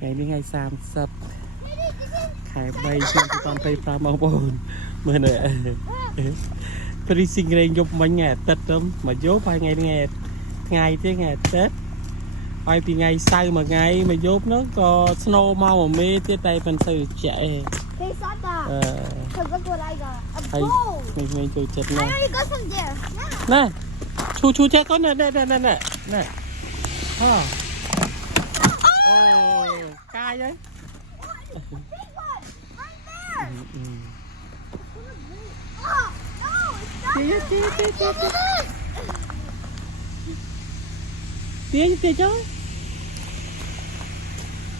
ngày đi ngày sam sập khai bay trên toàn tây pha màu bồn mưa này tôi sinh ra dục mấy ngày tết lắm mà dốt hai ngày tới ngày tết hai thì ngày sau mà ngày mà dốt nó có snow mau mà mê tới tay phần từ chạy mình tôi chết này nè chú chết con này nè ha cay đấy Tía cháu.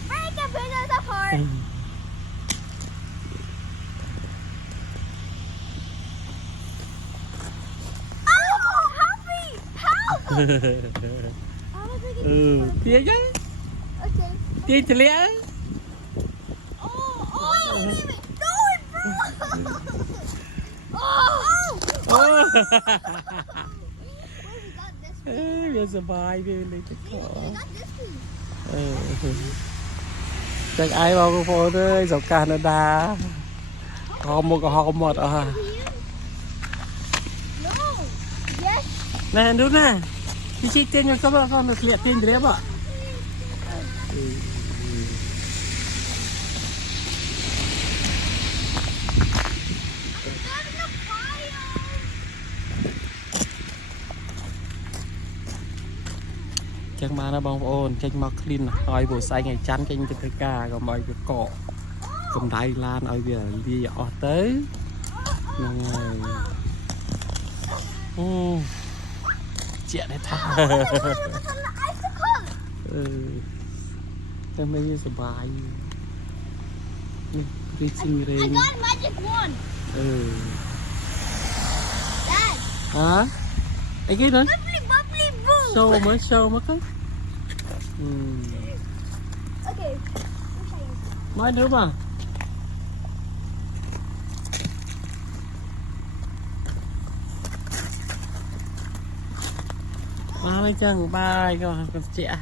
Break the pieces apart. Oh, help me! Help! Tía chứ. Okay. Tía chỉ lẽ. Oh, leave it. No, it broke. Oh. Bây giờ bài về lấy cái cỏ. Chắc ai bao cô phố thôi, dọc Canada. Họ một à. Nè đúng nè. Chị tên cho các con được liệt tên đấy ạ. Chắc mà nó bong ôn, chắc mà clean hỏi buổi sáng ngày chán chắc cái thứ ca còn mọi cái cọ cầm đai lan ở bây giờ đi ở tới chuyện này thà cái mấy như bài đi sinh I lên got magic wand. Dad. hả cái nữa Bubbly boo. show mới cái Okay. nói nữa mà nói chẳng bài con trẻ